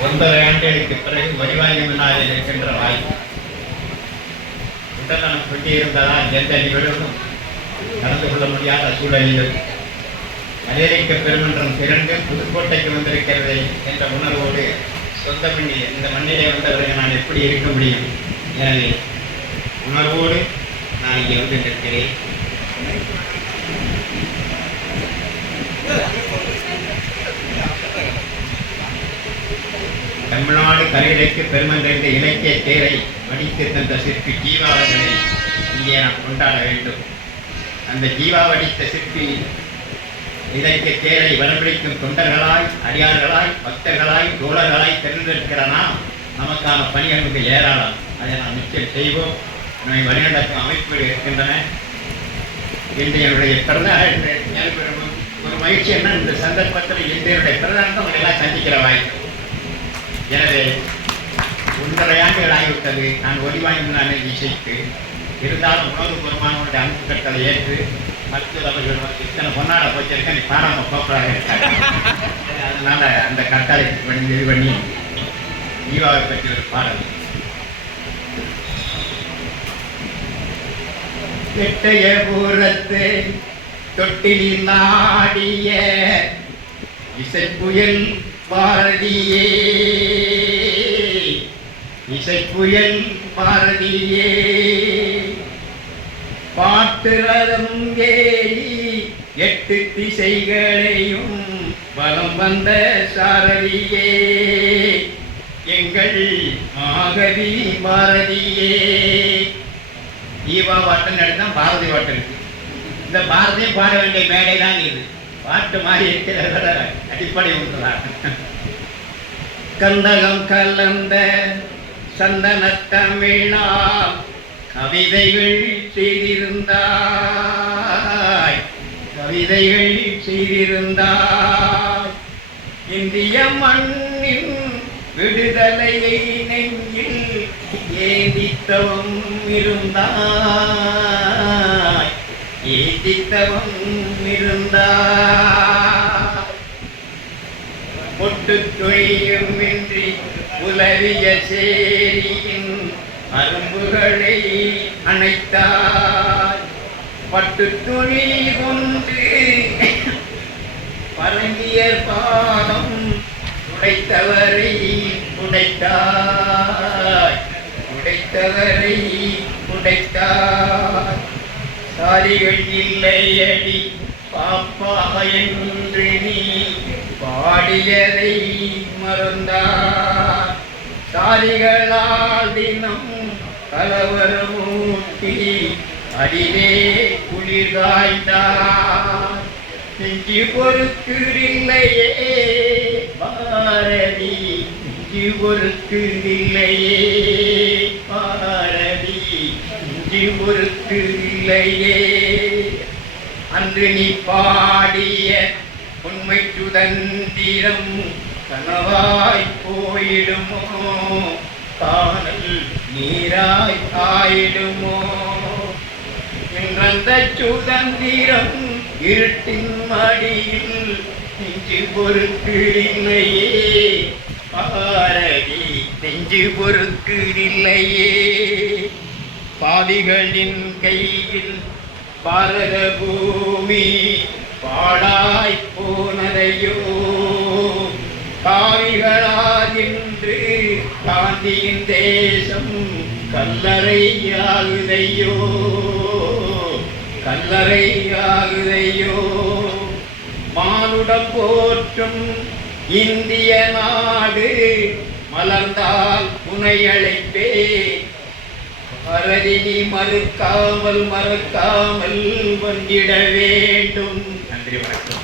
9.5 ஆண்டுகளுக்கு பிறகு வடிவாங்கி முன்னால் இருக்கின்ற வாய்ப்பு உடல்நலம் கொண்டிருந்ததால் எந்த நிகழ்வும் நடந்து கொள்ள முடியாத சூழலில் அமெரிக்க பெருமன்றம் திரண்டு புதுக்கோட்டைக்கு வந்திருக்கிறது என்ற உணர்வோடு சொந்த மண்ணி இந்த மண்ணிலே வந்தவர்கள் நான் எப்படி இருக்க முடியும்? எனவே உணர்வோடு நான் இங்கே வந்து நிற்கிறேன். தமிழ்நாடு கலையிலைக்கு பெருமன்ற இலக்கிய தேரை வடித்து தந்த சிற்பி ஜீவாவர்களை இங்கே நாம் கொண்டாட வேண்டும். அந்த ஜீவா வடித்த சிற்பி இலக்கிய தேரை வரம்பிடிக்கும் தொண்டர்களாய், அடியார்களாய், பக்தர்களாய், தோழர்களாய் தெரிந்திருக்கிறனா நமக்கான பணிகள் மிக ஏராளம். அதை நாம் நிச்சயம் செய்வோம். நம்மை வழிநடக்கும் அமைப்புகள் இருக்கின்றன. இன்று என்னுடைய பிறந்த ஒரு மகிழ்ச்சி என்ன, இந்த சந்தர்ப்பத்தில் இன்று என்னுடைய பிறந்த உங்களை எல்லாம் சந்திக்கிற வாய்ப்பு. எனவே 1.5 ஆண்டுகள் ஆகிவிட்டது நான் ஒளிவாய்ந்தான இசைக்கு. இருந்தாலும் உணர்வுபூர்வமானவருடைய அன்பு கட்டளை ஏற்று மருத்துவர் அவர்கள் இத்தனை பொன்னாட போச்சிருக்க நீ பாடாமல் கோப்பராக இருக்காங்க. அதனால அந்த கட்டளை இது பண்ணி ஈவாவை பற்றி ஒரு பாடல். கெட்டைய பூரத்து தொட்டிலில் நாடிய இசைப்புயல் பாரதியே, இசைப்புயல் பாரதியே, பாட்டு ரதம் ஏறி 8 திசைகளையும் வலம் வந்த சாரதியே, எங்கள் ஆகவி பாரதியே. ஈவா பாட்டுன்னு எடுத்தான் பாரதி பாட்டு இருக்கு. இந்த பாரதியும் பாட வேண்டிய மேடை தான் இது. பாட்டு மாறி இருக்கிறத அடிப்படை ஒன்றுதான். கந்தகம் கலந்த சந்தன தமிழால் கவிதைகள் செய்திருந்தாய், கவிதைகள் செய்திருந்தாய். இந்திய மண்ணின் விடுதலையை நெஞ்சில் ஏந்தித்தவம் இருந்தாய், ஏந்தித்தவம் இருந்தாய். பொட்டுத்தொழியும் இன்றி உலவிய சேரியின் அரும்புகளை அணைத்தாய், பட்டு துணி கொண்டு பரங்கியர் பாதம் உடைத்தவரை உடைத்தாய், உடைத்தவரை உடைத்தாய். சாரிகள் இல்லையடி பாப்பா என்று நீ பாடியதை மறந்தார். சாரிகளால் தினம் கலவரமூட்டி அதிலே குளிர் காய்ந்தார். நெஞ்சு பொறுக்கில்லையே பாரதி, நெஞ்சு பொறுக்கில்லையே பாரதி, நெஞ்சு பொறுக்கில்லையே. அன்று நீ பாடிய உண்மை சுதந்திரம் கனவாய் போயிடுமோ, காணல் நீராய் ஆயிடுமோ. இன்றந்த சுதந்திரம் இருட்டின் மடியில் நெஞ்சு பொறுக்கில்லையே பாரதி, நெஞ்சு பொறுக்கில்லையே. பாவிகளின் கையில் பாரத பூமி பாடாய் போனதையோ, காவிகளாகின்று காந்தியின் தேசம் கல்லறையாகுதையோ, கல்லறையாகுதையோ. மானுடம் போற்றும் இந்திய நாடு மலர்ந்தால் துணை அழைப்பே பாரதி, நீ மறுக்காமல் மறக்காமல் வந்திட வேண்டும். நன்றி, வணக்கம்.